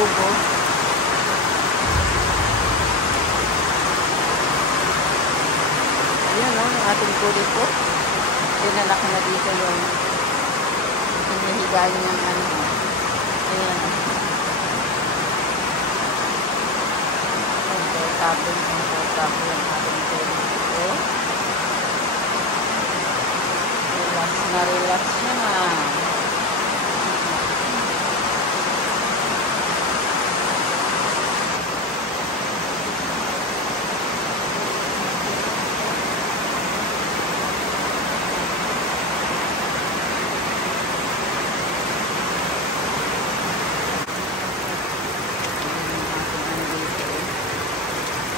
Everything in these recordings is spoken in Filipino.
tubo. Ayan o, yung ating kulipo. Dinala ko na dito yung hinihigaan niyang ano. Ayan o. Komportable yung ating kulipo. Relax na relax siya na.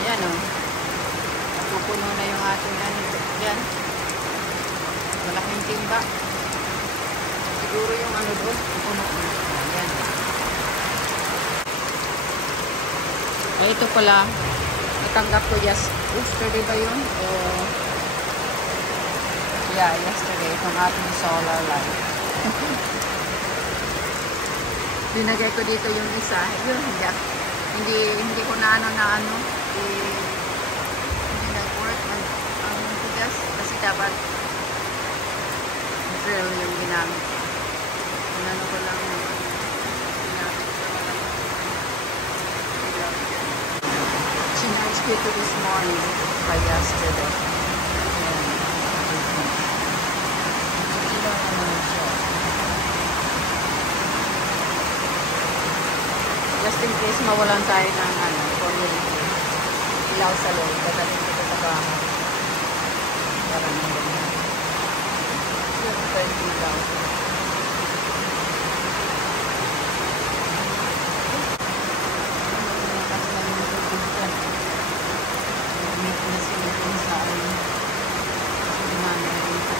Ayan o. Napupuno na yung ating ano. Yan. Malaking timba. Siguro yung ano doon. Puno na. Ayan. Ay, ito pala. Natanggap ko yesterday ba yun? Yeah, yesterday. Itong ating solar light. Dinagay ko dito yung isa. Yun, hindi ko na ano, hindi nag-work ang bigas kasi dapat drill yung ginamit. Ano ko lang yung ginamit ko lang. Chinarge ko ito this morning by yesterday. Just in case mawalan tayo ng kuryente. Ilaw sa loob. Dadalhin ko sa bahay. Para nang ganyan. Yung 20 ilaw. Kasi namin ito dito. Meet na sila kung saan. Ginamit na dito.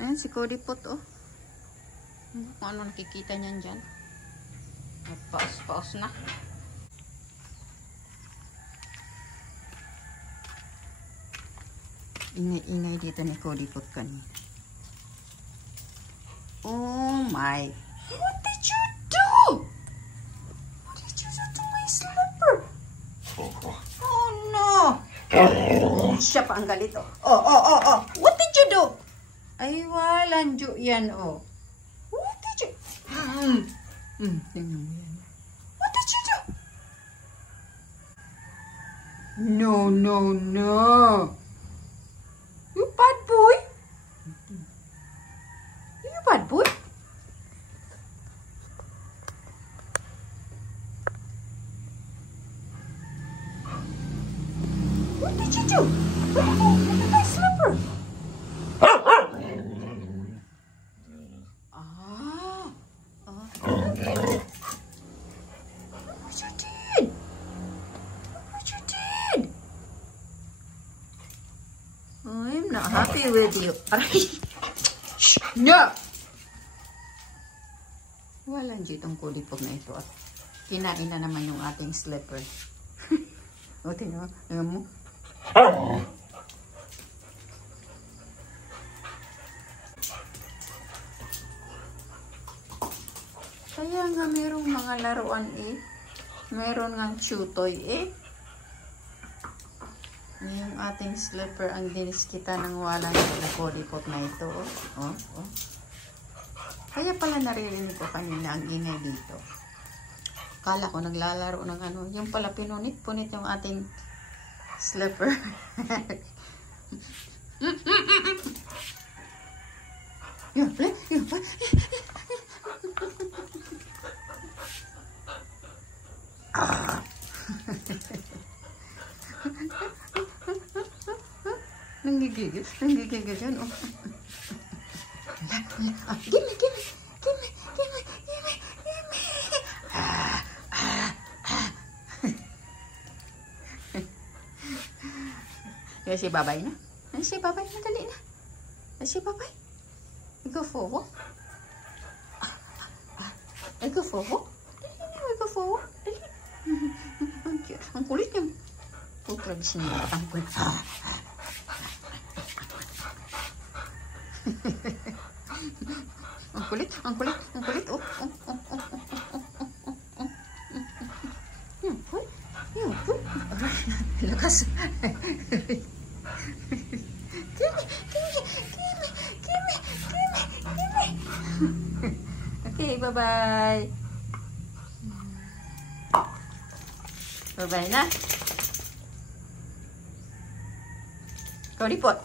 Ayan, si Kodipot, oh. Kung ano nakikita niyan dyan. Paus-paus na. Ingay-ingay dito ni Kodipot kanina. Oh my. What did you do? What did you do to my slipper? Oh no. Siya pa ang galit, oh. Oh. What did you do? Ay, walanjo yan, oh. What did you... Tingnan mo yan. What did you do? No. You bad boy? You bad boy? What did you do? Look at my slipper. with you. Aray! Shh! No! Walang itong kulipog na ito at kinain na naman yung ating slipper. O, tingnan mo. Kaya nga merong mga laruan eh. Meron nga chew toy eh. Yung ating slipper ang diniskita ng walang kulipog na ito. Oh. Kaya pala naririnig ko kanina ang ingay dito. Kala ko naglalaro ng ano. Yung pala punit yung ating slipper. Yun. Nanggigigil yan. Oh. Gimme. Yan si Babay na. Dali na. Si Babay. Go forward. Go forward. Go forward. Ang kulit niya. Putrag siya. Ang kulit. Ang kulit. Oh. Yung put. Lakas. Gimme. Okay, bye-bye. Bye-bye na. Kulipot.